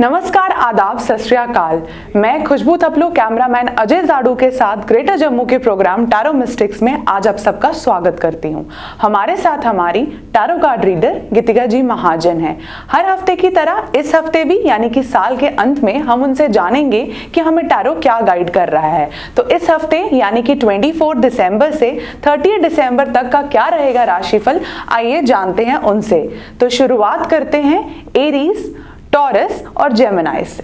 नमस्कार, आदाब, सत श्री अकाल। मैं खुशबू थपलू कैमरामैन अजय जाड़ू के साथ ग्रेटर जम्मू के प्रोग्राम टैरो मिस्टिक्स में आज आप सबका स्वागत करती हूं। हमारे साथ हमारी tarot card reader Geetika ji महाजन हैं। हर हफ्ते की तरह इस हफ्ते भी यानी कि साल के अंत में हम उनसे जानेंगे कि हमें टैरो क्या गाइड कर रहा है। तो इस हफ्ते यानी कि 24 दिसंबर से 30 दिसंबर तक का क्या रहेगा राशिफल, आइए जानते हैं उनसे। तो शुरुआत करते हैं एरीज, टॉरस और जेमिनी से।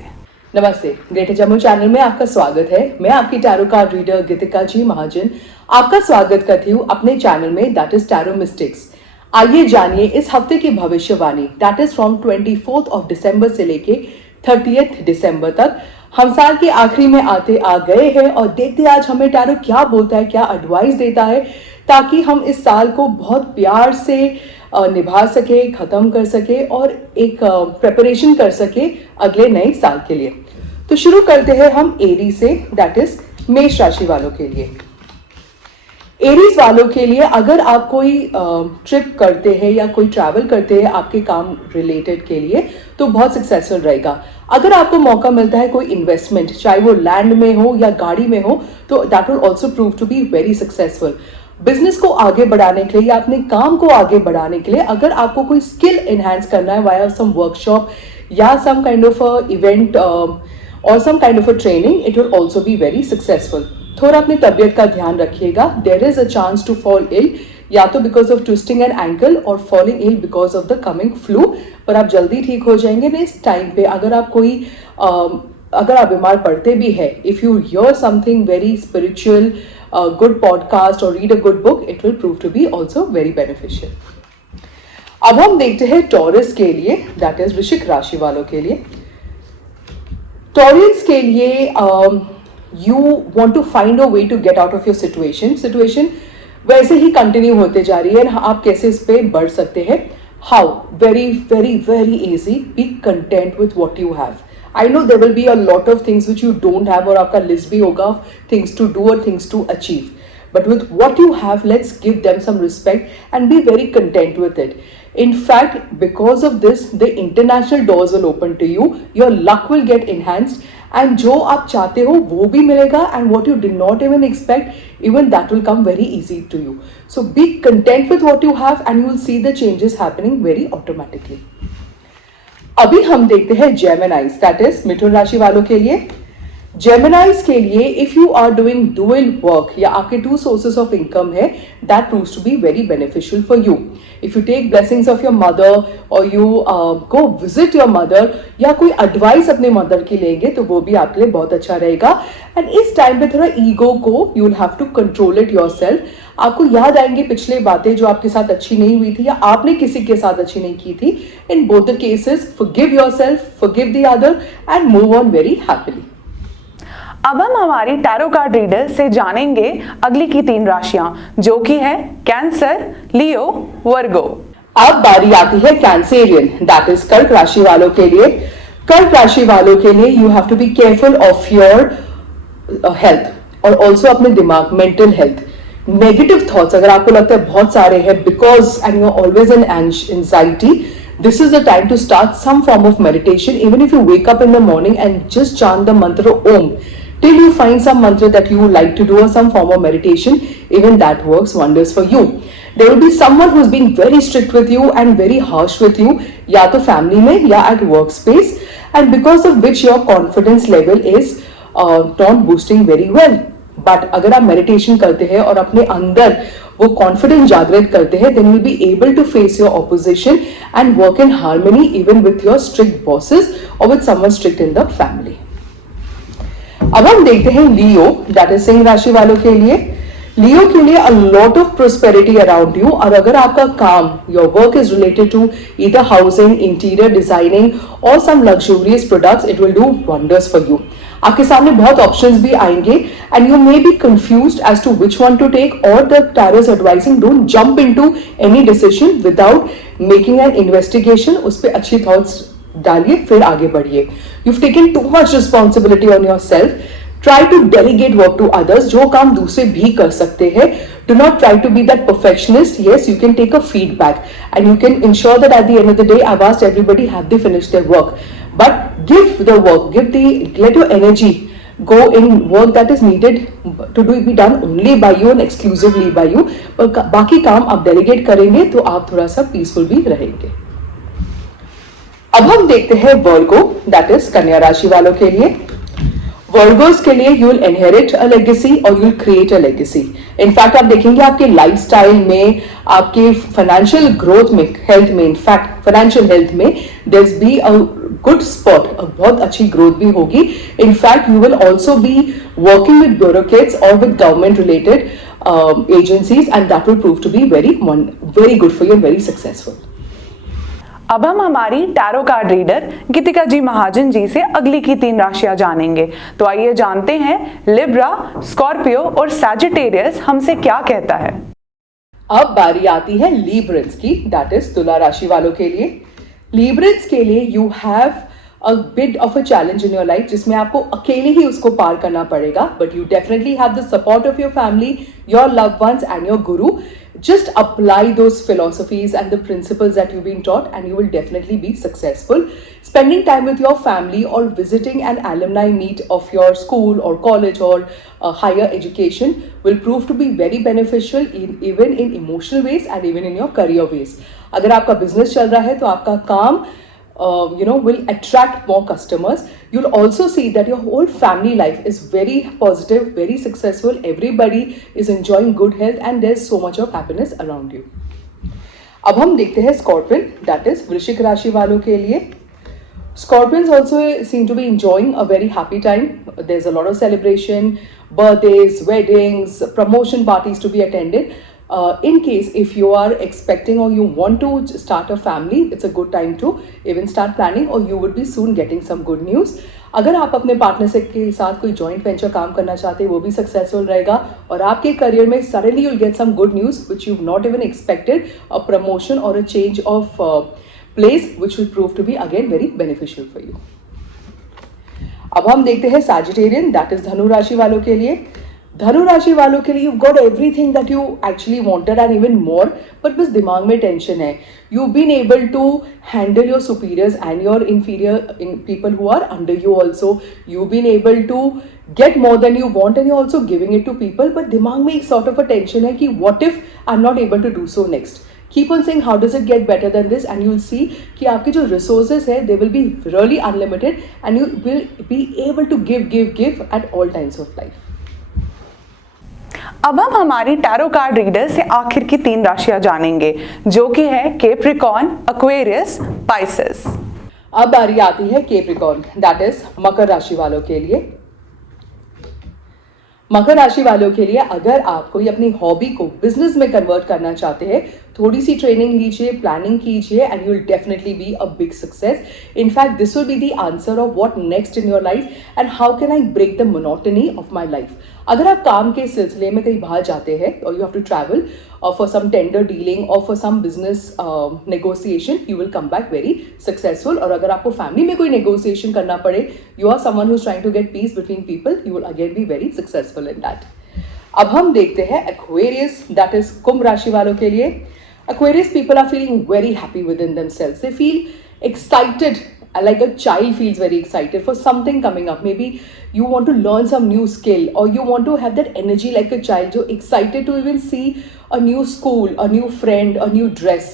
नमस्ते, ग्रेटर जम्मू चैनल में आपका स्वागत है। मैं आपकी tarot card reader Geetika ji महाजन आपका स्वागत करती हूँ अपने चैनल में, दैट इज टैरो मिस्टिक्स। आइए जानिए इस हफ्ते की भविष्यवाणी, दैट इज फ्रॉम 24 दिसंबर से लेके 30 दिसंबर तक। हम साल के आखिरी में आते आ गए हैं और देखते आज हमें टैरो क्या बोलता है, क्या एडवाइस देता है, ताकि हम इस साल को बहुत प्यार से निभा सके, खत्म कर सके और एक प्रिपरेशन कर सके अगले नए साल के लिए। तो शुरू करते हैं हम एरीज से, दैट इज मेष राशि वालों के लिए। एरीज वालों के लिए अगर आप कोई ट्रिप करते हैं या कोई ट्रैवल करते हैं आपके काम रिलेटेड के लिए, तो बहुत सक्सेसफुल रहेगा। अगर आपको मौका मिलता है कोई इन्वेस्टमेंट, चाहे वो लैंड में हो या गाड़ी में हो, तो that will also prove to be very successful. Business को आगे बढ़ाने के लिए या अपने काम को आगे बढ़ाने के लिए अगर आपको कोई स्किल एनहांस करना है वाया सम वर्कशॉप या सम काइंड ऑफ इवेंट और some kind of a training, it will also be very successful. थोड़ा अपनी तबियत का ध्यान रखिएगा। There is a chance to fall ill, या तो because of twisting an ankle और falling ill because of the coming flu, पर आप जल्दी ठीक हो जाएंगे। नहीं, इस टाइम पे अगर आप बीमार पड़ते भी है, if you here something very spiritual, good podcast or read a good book, it will prove to be also very beneficial. अब हम देखते हैं टॉरस के लिए, that is वृश्चिक राशि वालों के लिए। टॉरस के लिए you want to find a way to get out of your situation वैसे ही कंटिन्यू होते जा रही है। आप कैसे इस पे बढ़ सकते हैं? How? Very very very easy. Be content with what you have. I know there will be a lot of things which you don't have और आपका लिस्ट भी होगा things to do or things to achieve. But with what you have, let's give them some respect and be very content with it. In fact, because of this, the international doors will open to you. Your luck will get enhanced and जो आप चाहते हो वो भी मिलेगा and what you did not even expect, even that will come very easy to you. So be content with what you have and you will see the changes happening very automatically. अभी हम देखते हैं जेमिनीज, that is मिथुन राशि वालों के लिए। Geminis के लिए if you are doing dual work या आपके 2 सोर्सेस ऑफ इनकम है, that proves to be very beneficial for you. If you take blessings of your mother और you go visit your mother या कोई एडवाइस अपने mother की लेंगे, तो वो भी आपके लिए बहुत अच्छा रहेगा। एंड इस टाइम पे थोड़ा ईगो को you will have to control it yourself. आपको याद आएंगे पिछले बातें जो आपके साथ अच्छी नहीं हुई थी या आपने किसी के साथ अच्छी नहीं की थी। In both the cases forgive yourself, forgive the other and move on very happily. अब हम हमारी टैरो कार्ड रीडर से जानेंगे अगली की 3 राशियां, जो कि है कैंसर, लियो, वर्गो। अब बारी आती है कैंसेरियन, दैट इज कर्क राशि वालों के लिए। कर्क राशि वालों के लिए you have to be careful of your health और ऑल्सो अपने दिमाग, मेंटल हेल्थ। नेगेटिव थॉट्स अगर आपको लगता है बहुत सारे हैं because and you are always in anxiety, this is the time to start some form of meditation. Even if you wake up in the morning and just chant the mantra Om till you find some mantra that you would like to do or some form of meditation, even that works wonders for you. There will be someone who's being very strict with you and very harsh with you, या तो family में या at workspace, and because of which your confidence level is not boosting very well. But अगर आप meditation करते हैं और अपने अंदर वो कॉन्फिडेंस जागृत करते हैं, then you'll be able to face your opposition and work in harmony even with your strict bosses or with someone strict in the family. अब हम देखते हैं लियो, दैट इज सिंह राशि वालों के लिए। लियो के लिए a lot of prosperity around you, और अगर आपका काम, your work is related to either housing, interior designing और some luxurious products, it will do wonders for you. आपके सामने बहुत ऑप्शंस भी आएंगे and you may be confused as to which one to take, और the tarot is advising don't jump into any decision without making an investigation. उस पर अच्छी thoughts डालिए, फिर आगे बढ़िए। You've taken too much responsibility on yourself. Try to delegate work to others. जो काम दूसरे भी कर सकते हैं. Do not try to be that perfectionist. Yes, you can take a feedback and you can ensure that at the end of the day, I've asked everybody have they finished their work. But give the work, let your energy go in work that is needed to be done only by you and exclusively by you. पर बाकी काम आप delegate करेंगे तो आप थोड़ा सा peaceful भी रहेंगे. अब हम देखते हैं वर्गो, that is कन्या राशि वालों के लिए. वर्गोस के लिए you will inherit a legacy और you will create a legacy. In fact आप देखेंगे आपके लाइफस्टाइल में, आपके फाइनेंशियल ग्रोथ में, हेल्थ में, इनफैक्ट फाइनेंशियल हेल्थ में there is be a good spot, बहुत अच्छी ग्रोथ भी होगी. In fact you will also be working with bureaucrats और with government related agencies and that will prove to be very good for you, very successful. अब हम हमारी tarot card reader Geetika ji Mahajan ji से अगली की 3 राशियां जानेंगे. तो आइए जानते हैं लिब्रा, स्कॉर्पियो और सैजिटेरियस हमसे क्या कहता है. अब बारी आती है लीब्रंस की, दैट इज तुला राशि वालों के लिए. लीब्रंस के लिए you have a bit of a challenge in your life जिसमें आपको अकेले ही उसको पार करना पड़ेगा. But you definitely have the support of your family, your loved ones and your Guru. Just apply those philosophies and the principles that you've been taught and you will definitely be successful. Spending time with your family or visiting an alumni meet of your school or college or higher education will prove to be very beneficial even in emotional ways and even in your career ways. अगर आपका business चल रहा है तो आपका काम will attract more customers. You'll also see that your whole family life is very positive, very successful. Everybody is enjoying good health and there's so much of happiness around you. अब हम देखते हैं स्कॉर्पियन, that is वृश्चिक राशि वालों के लिए. Scorpions also seem to be enjoying a very happy time. There's a lot of celebration, birthdays, weddings, promotion parties to be attended. In case if you are expecting or you want to start a family, it's a good time to even start planning or you would be soon getting some good news. अगर आप अपने partner से के साथ कोई joint venture काम करना चाहते हैं वो भी सक्सेसफुल रहेगा और आपके करियर में suddenly you'll get some good news which you've not even expected, a promotion or a change of place which will prove to be again very beneficial for you. अब हम देखते हैं सैजिटेरियन, दैट इज धनु राशि वालों के लिए. धनु राशि वालों के लिए you got everything that you actually wanted and even more, but बस दिमाग में टेंशन है. You been able to handle your superiors and your inferior in people who are under you also. You been able to get more than you want and you also giving it to people, but दिमाग में एक sort of a tension है कि what if I am not able to do so next. Keep on saying how does it get better than this and you'll see कि आपके जो resources है they will be really unlimited and you will be able to give at all times of life. अब हम हमारी tarot card reader से आखिर की 3 राशियां जानेंगे जो कि है कैप्रिकॉर्न, एक्वेरियस, पाइसेस. अब बारी आती है कैप्रिकॉर्न, दैट इज मकर राशि वालों के लिए. मकर राशि वालों के लिए अगर आप कोई अपनी हॉबी को बिजनेस में कन्वर्ट करना चाहते हैं, थोड़ी सी ट्रेनिंग लीजिए, प्लानिंग कीजिए and you will definitely be a big success. In fact this will be the answer of what next in your life and how can I break the monotony of my life. अगर आप काम के सिलसिले में कहीं बाहर जाते हैं और you have to travel for some tender dealing or for some business negotiation, you will come back very successful. और अगर आपको फैमिली में कोई negotiation करना पड़े, you are someone who's trying to get peace between people, you will again be very successful in that. अब हम देखते हैं Aquarius, that is कुंभ राशि वालों के लिए. Aquarius people are feeling very happy within themselves. They feel excited, like a child feels very excited for something coming up. Maybe you want to learn some new skill or you want to have that energy like a child, जो excited to even see a new school, a new friend, a new dress.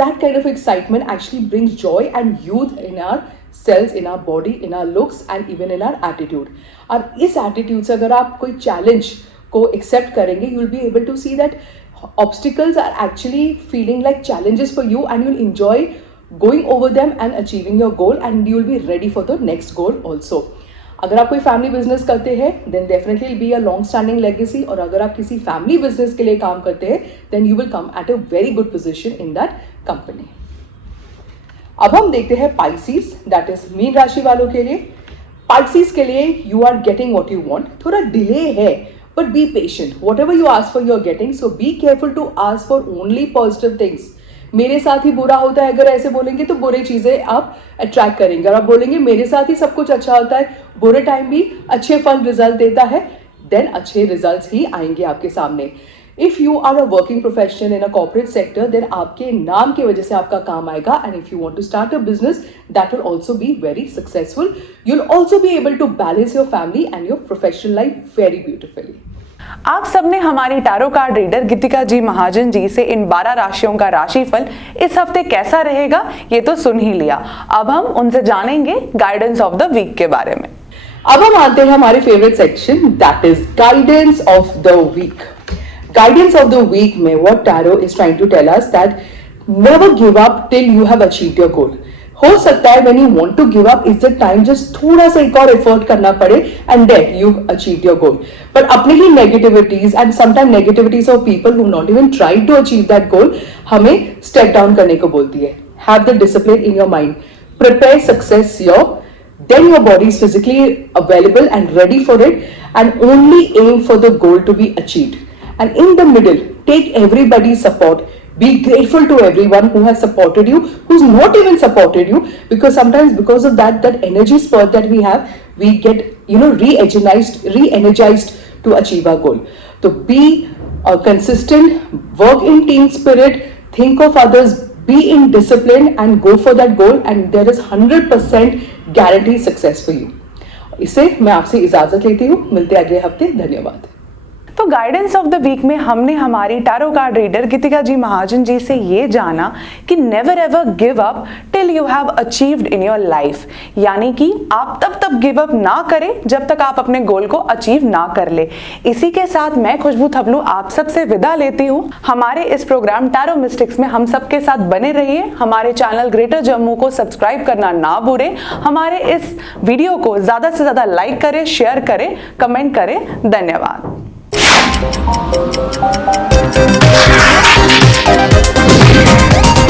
That kind of excitement actually brings joy and youth in our cells, in our body, in our looks and even in our attitude. और इस attitude से अगर आप कोई challenge को accept करेंगे, you will be able to see that obstacles are actually feeling like challenges for you and you'll enjoy going over them and achieving your goal and you will be ready for the next goal also. अगर आप कोई family business करते हैं then definitely will be a long standing legacy और अगर आप किसी family business के लिए काम करते हैं then you will come at a very good position in that company. अब हम देखते हैं Pisces, that is मीन राशि वालों के लिए. Pisces के लिए you are getting what you want. थोड़ा डिले है but be patient. Whatever you ask for you are getting, so be careful to ask for only positive things. मेरे साथ ही बुरा होता है अगर ऐसे बोलेंगे तो बुरी चीजें आप अट्रैक्ट करेंगे. और आप बोलेंगे मेरे साथ ही सब कुछ अच्छा होता है, बुरे टाइम भी अच्छे फल रिजल्ट देता है, देन अच्छे रिजल्ट्स ही आएंगे आपके सामने. If you are a working professional in a corporate sector, then आपके नाम की वजह से आपका काम आएगा. And if you want to start a business, that will also be very successful. You will also be able to balance your family and your professional life very beautifully. आप सबने हमारी tarot card reader Geetika ji Mahajan ji से इन 12 राशियों का राशिफल इस हफ्ते कैसा रहेगा ये तो सुन ही लिया. अब हम उनसे जानेंगे गाइडेंस ऑफ द वीक के बारे में. अब हम आते हैं हमारे favourite section, that is guidance of the week. Guidance of the week में what tarot is trying to tell us that never give up till you have achieved your goal. हो सकता है when you want to give up, it's the time just थोड़ा सा एक और effort करना पड़े and then you achieved your goal. पर अपनी ही negativities and sometime negativities of people who not even tried to achieve that goal हमें स्टेप डाउन करने को बोलती है. Have the discipline in your mind, prepare success your, then your body is physically available and ready for it, and only aim for the goal to be achieved. And in the middle, take everybody's support. Be grateful to everyone who has supported you, who's not even supported you, because sometimes because of that energy spurt that we have, we get re-energized to achieve our goal. So be consistent, work in team spirit, think of others, be in discipline and go for that goal, and there is 100% guaranteed success for you. इससे मैं आपसे इजाजत लेती हूँ. मिलते हैं अगले हफ्ते. धन्यवाद. तो गाइडेंस ऑफ द वीक में हमने हमारी tarot card reader Geetika ji Mahajan ji से ये जाना कि never ever give up till you have achieved in your life. यानी कि आप तब गिव अप ना करें जब तक आप अपने गोल को अचीव ना कर ले. इसी के साथ मैं खुशबू थपलू आप सबसे विदा लेती हूँ. हमारे इस प्रोग्राम टैरो मिस्टिक्स में हम सबके साथ बने रहिए. हमारे चैनल ग्रेटर जम्मू को सब्सक्राइब करना ना भूलें. हमारे इस वीडियो को ज्यादा से ज्यादा लाइक करें, शेयर करें, कमेंट करें. धन्यवाद. Thank you.